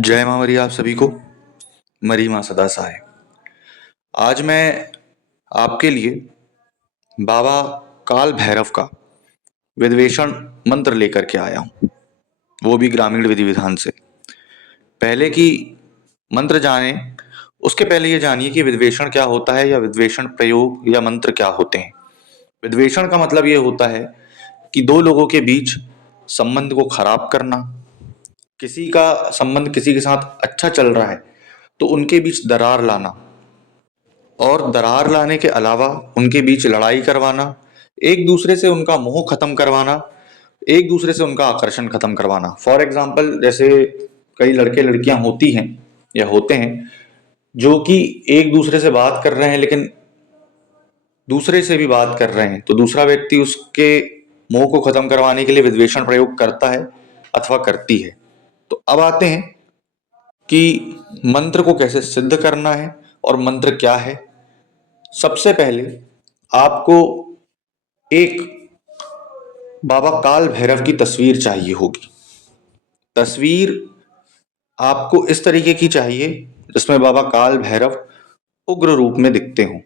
जय माँ मरी आप सभी को। मरी माँ सदा सहाय। आज मैं आपके लिए बाबा काल भैरव का विद्वेषण मंत्र लेकर के आया हूँ, वो भी ग्रामीण विधि विधान से। पहले की मंत्र जाने उसके पहले ये जानिए कि विद्वेषण क्या होता है या विद्वेषण प्रयोग या मंत्र क्या होते हैं। विद्वेषण का मतलब ये होता है कि दो लोगों के बीच संबंध को खराब करना। किसी का संबंध किसी के साथ अच्छा चल रहा है तो उनके बीच दरार लाना, और दरार लाने के अलावा उनके बीच लड़ाई करवाना, एक दूसरे से उनका मोह खत्म करवाना, एक दूसरे से उनका आकर्षण खत्म करवाना। फॉर एग्जाम्पल, जैसे कई लड़के लड़कियां होती हैं या होते हैं जो कि एक दूसरे से बात कर रहे हैं लेकिन दूसरे से भी बात कर रहे हैं, तो दूसरा व्यक्ति उसके मोह को खत्म करवाने के लिए विद्वेषण प्रयोग करता है अथवा करती है। तो अब आते हैं कि मंत्र को कैसे सिद्ध करना है और मंत्र क्या है। सबसे पहले आपको एक बाबा काल भैरव की तस्वीर चाहिए होगी। तस्वीर आपको इस तरीके की चाहिए जिसमें बाबा काल भैरव उग्र रूप में दिखते हों।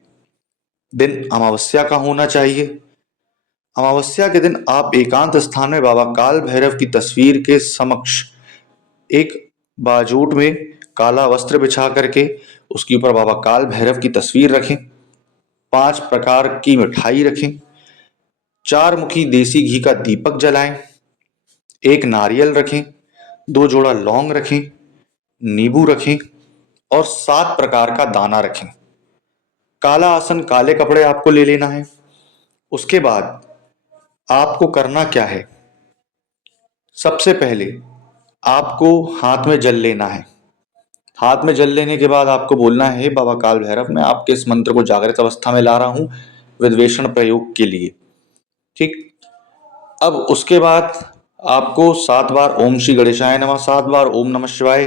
दिन अमावस्या का होना चाहिए। अमावस्या के दिन आप एकांत स्थान में बाबा काल भैरव की तस्वीर के समक्ष एक बाजूट में काला वस्त्र बिछा करके उसके ऊपर बाबा काल भैरव की तस्वीर रखें। 5 प्रकार की मिठाई रखें। 4 मुखी देसी घी का दीपक जलाएं। एक नारियल रखें। 2 जोड़ा लौंग रखें। नींबू रखें और 7 प्रकार का दाना रखें। काला आसन, काले कपड़े आपको ले लेना है। उसके बाद आपको करना क्या है, सबसे पहले आपको हाथ में जल लेना है। हाथ में जल लेने के बाद आपको बोलना है, बाबा काल भैरव, मैं आपके इस मंत्र को जागृत अवस्था में ला रहा हूं विद्वेषण प्रयोग के लिए। ठीक। अब उसके बाद आपको 7 बार ओम श्री गणेशाय नमः, 7 बार ओम नमः शिवाय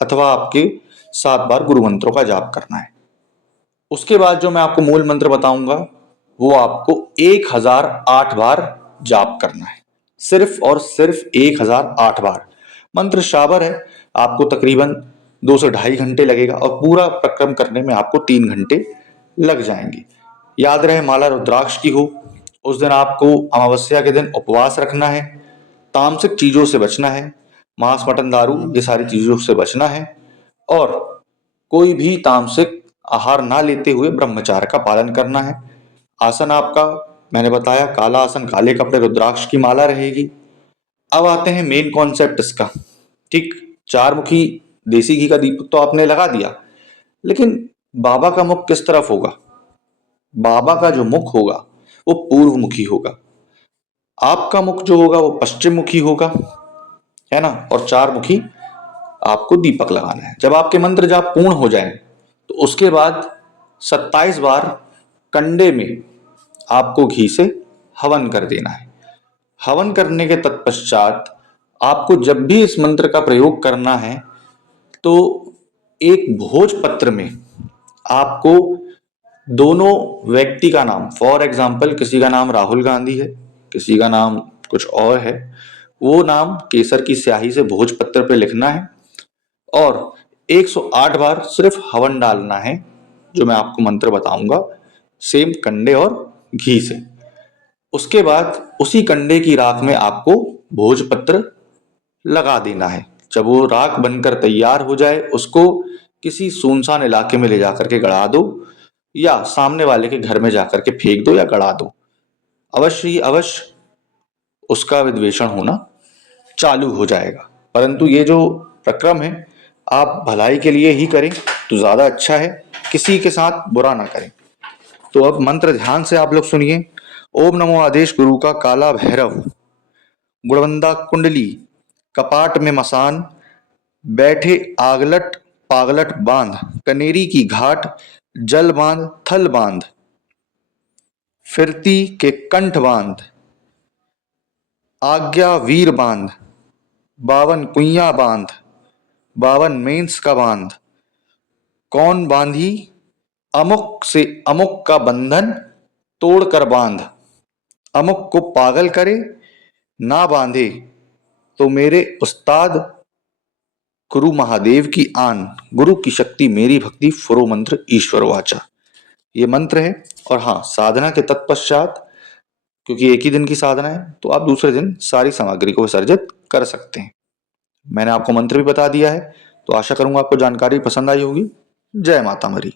अथवा आपके 7 बार गुरु मंत्रों का जाप करना है। उसके बाद जो मैं आपको मूल मंत्र बताऊंगा वो आपको 1008 बार जाप करना है। सिर्फ और सिर्फ 1008 बार। मंत्र शाबर है, आपको तकरीबन 2 से ढाई घंटे लगेगा और पूरा प्रक्रम करने में आपको 3 घंटे लग जाएंगे। याद रहे, माला रुद्राक्ष की हो। उस दिन आपको अमावस्या के दिन उपवास रखना है। तामसिक चीजों से बचना है। मांस मटन दारू ये सारी चीजों से बचना है और कोई भी तामसिक आहार ना लेते हुए ब्रह्मचार्य का पालन करना है। आसन आपका मैंने बताया, काला आसन, काले कपड़े, रुद्राक्ष की माला रहेगी। अब आते हैं मेन कॉन्सेप्ट इसका। ठीक। 4 मुखी देसी घी का दीपक तो आपने लगा दिया, लेकिन बाबा का मुख किस तरफ होगा? बाबा का जो मुख होगा वो पूर्व मुखी होगा। आपका मुख जो होगा वो पश्चिम मुखी होगा, है ना। और 4 मुखी आपको दीपक लगाना है। जब आपके मंत्र जाप पूर्ण हो जाए तो उसके बाद 27 बार कंडे में आपको घी से हवन कर देना है। हवन करने के तत्पश्चात आपको जब भी इस मंत्र का प्रयोग करना है तो एक भोजपत्र में आपको दोनों व्यक्ति का नाम, फॉर एग्जाम्पल किसी का नाम राहुल गांधी है, किसी का नाम कुछ और है, वो नाम केसर की स्याही से भोजपत्र पे लिखना है और 108 बार सिर्फ हवन डालना है, जो मैं आपको मंत्र बताऊंगा, सेम कंडे और घी से। उसके बाद उसी कंडे की राख में आपको भोजपत्र लगा देना है। जब वो राख बनकर तैयार हो जाए उसको किसी सुनसान इलाके में ले जाकर के गड़ा दो या सामने वाले के घर में जाकर के फेंक दो या गड़ा दो। अवश्य ही अवश्य उसका विद्वेषण होना चालू हो जाएगा। परंतु ये जो प्रक्रम है आप भलाई के लिए ही करें तो ज्यादा अच्छा है, किसी के साथ बुरा ना करें। तो अब मंत्र ध्यान से आप लोग सुनिए। ओम नमो आदेश गुरु का काला भैरव, गुणवंदा कुंडली, कपाट में मसान, बैठे आगलट पागलट बांध, कनेरी की घाट, जल बांध थल बांध, फिरती के कंठ बांध, आज्ञा वीर बांध, 52 कुइया बांध, 52 मेंस का बांध, कौन बांधी अमुक से अमुक का बंधन तोड़ कर बांध, अमुक को पागल करे ना बांधे तो मेरे उस्ताद गुरु महादेव की आन, गुरु की शक्ति मेरी भक्ति, फुरो मंत्र ईश्वर वाचा। ये मंत्र है। और हाँ, साधना के तत्पश्चात, क्योंकि एक ही दिन की साधना है, तो आप दूसरे दिन सारी सामग्री को विसर्जित कर सकते हैं। मैंने आपको मंत्र भी बता दिया है, तो आशा करूंगा आपको जानकारी पसंद आई होगी। जय माता मरी।